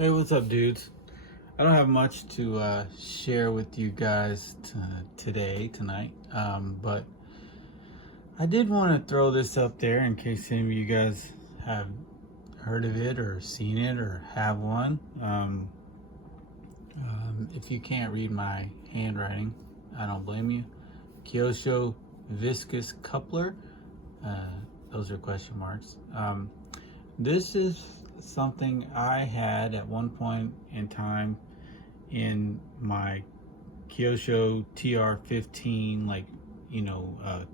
Hey, what's up, dudes? I don't have much to share with you guys tonight, but I did want to throw this up there in case any of you guys have heard of it or seen it or have one. If you can't read my handwriting, I don't blame you. Kyosho Viscous coupler. Uh, those are question marks. This is something I had at one point in time in my Kyosho TR15,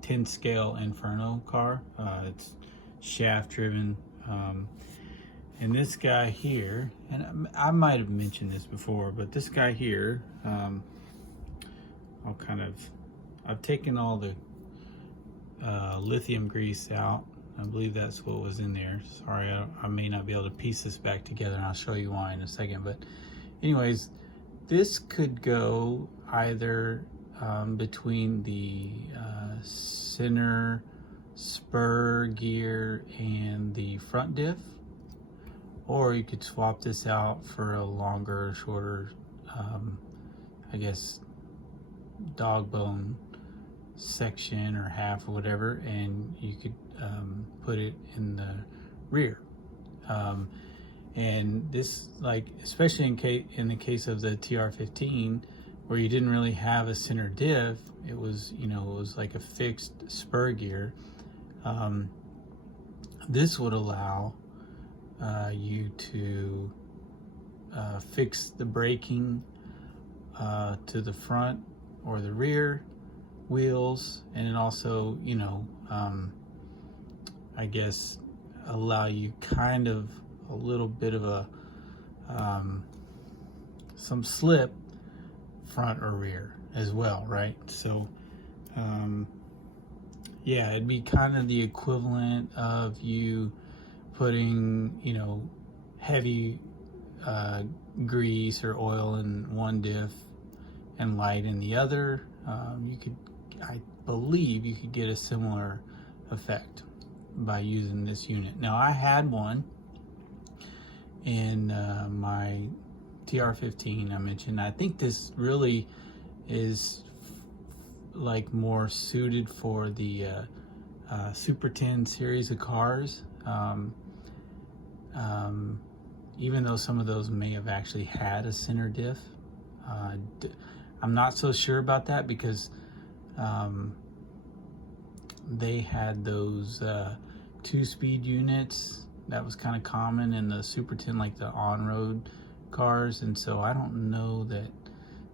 10 scale Inferno car. It's shaft driven. And this guy here, and I might have mentioned this before, but this guy here, I've taken all the lithium grease out. I believe that's what was in there. Sorry, I may not be able to piece this back together, and I'll show you why in a second. But anyways, this could go either between the center spur gear and the front diff, or you could swap this out for a longer, shorter, I guess, dog bone section or half or whatever, and you could put it in the rear. And this, especially in the case of the TR15, where you didn't really have a center diff, it was like a fixed spur gear. This would allow you to fix the braking to the front or the rear wheels, and it also, I guess, allow you kind of a little bit of a some slip front or rear as well, right? So yeah, it'd be kind of the equivalent of you putting, heavy grease or oil in one diff and light in the other. I believe you could get a similar effect by using this unit. Now, I had one in my TR15 I mentioned. I think this really is more suited for the Superten series of cars. Even though some of those may have actually had a center diff. I'm not so sure about that because they had those 2-speed units that was kind of common in the Superten, like the on-road cars, and so I don't know that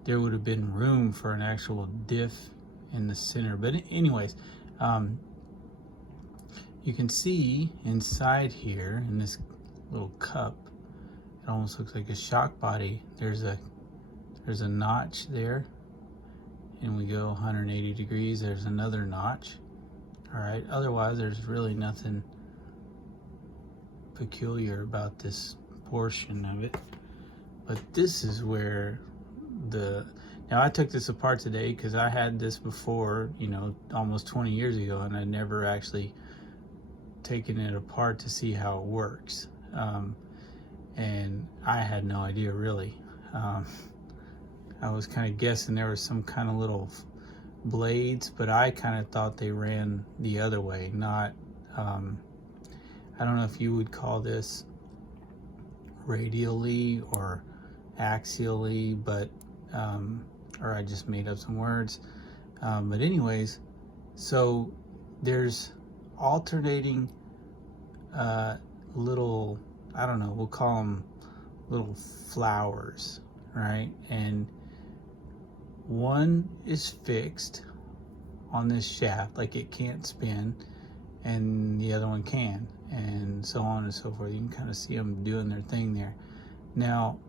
there would have been room for an actual diff in the center. But anyways, you can see inside here in this little cup, it almost looks like a shock body. There's a notch there, and we go 180 degrees, there's another notch. All right, otherwise there's really nothing peculiar about this portion of it. But this is where now I took this apart today because I had this before, almost 20 years ago, and I never actually taken it apart to see how it works. And I had no idea really. I was kind of guessing there was some kind of little blades, but I kind of thought they ran the other way, not, I don't know if you would call this radially or axially, but, or I just made up some words. But anyways, so there's alternating little, I don't know, we'll call them little flowers, right? And one is fixed on this shaft, like it can't spin, and the other one can, and so on and so forth. You can kind of see them doing their thing there. Now,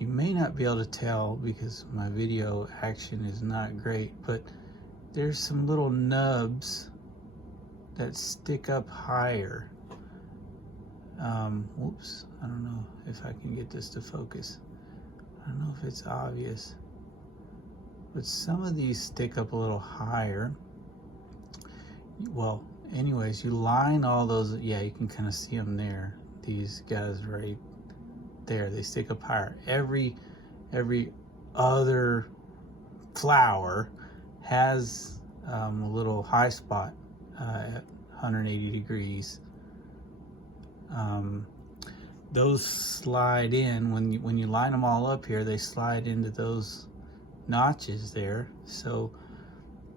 you may not be able to tell because my video action is not great, but there's some little nubs that stick up higher. Whoops, I don't know if I can get this to focus. I don't know if it's obvious, but some of these stick up a little higher. Well, anyways, you line all those, yeah, you can kind of see them there, these guys right there. They stick up higher. Every other flower has a little high spot at 180 degrees. Those slide in when you line them all up here. They slide into those notches there. So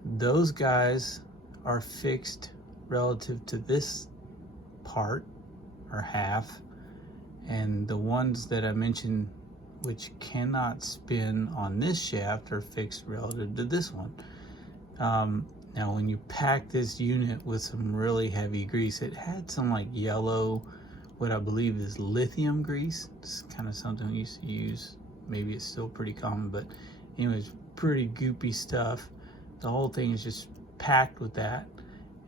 those guys are fixed relative to this part or half, and the ones that I mentioned which cannot spin on this shaft are fixed relative to this one. Now when you pack this unit with some really heavy grease, it had some like yellow, what I believe is lithium grease. It's kind of something we used to use. Maybe it's still pretty common, but anyways, pretty goopy stuff. The whole thing is just packed with that.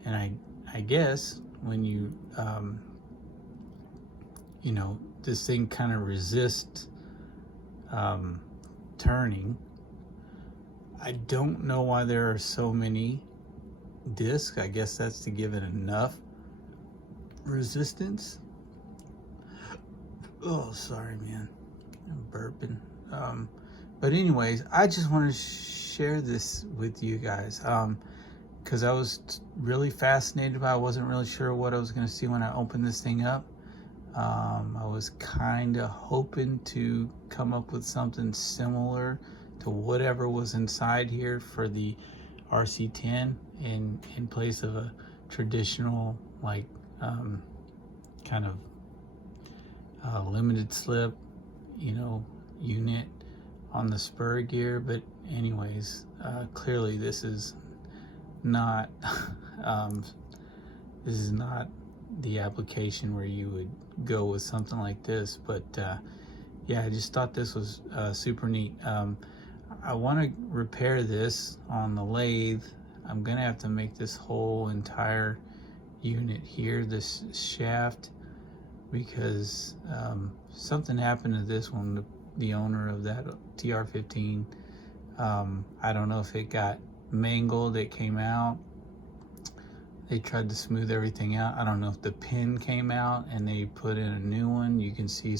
And I guess when you, you know, this thing kind of resists turning. I don't know why there are so many discs. I guess that's to give it enough resistance. Oh, sorry, man. I'm burping. But anyways, I just want to share this with you guys because I was really fascinated by it. I wasn't really sure what I was going to see when I opened this thing up. I was kind of hoping to come up with something similar to whatever was inside here for the RC10 in place of a traditional like kind of limited slip, you know, unit on the spur gear. But anyways, clearly this is not this is not the application where you would go with something like this. But yeah, I just thought this was super neat. I want to repair this on the lathe. I'm gonna have to make this whole entire unit here, this shaft, because something happened to this one. The owner of that TR15, I don't know if it got mangled, it came out. They tried to smooth everything out. I don't know if the pin came out and they put in a new one. You can see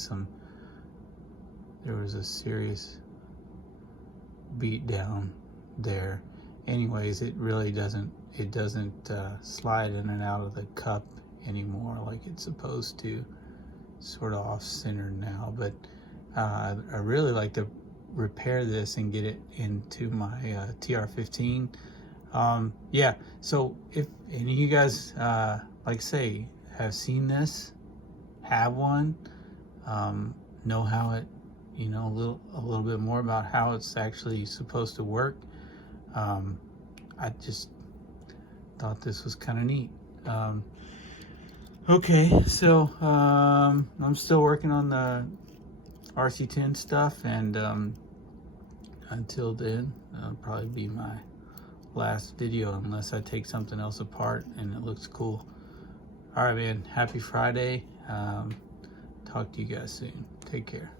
there was a serious beat down there. Anyways, it really doesn't slide in and out of the cup anymore like it's supposed to. Sort of off-centered now, but I really like to repair this and get it into my TR15. Yeah, so if any of you guys like say have seen this, have one, know how it, you know, a little bit more about how it's actually supposed to work, I just thought this was kind of neat. Okay, so I'm still working on the RC10 stuff, and until then, that'll probably be my last video unless I take something else apart and it looks cool. All right, man, happy Friday. Talk to you guys soon. Take care.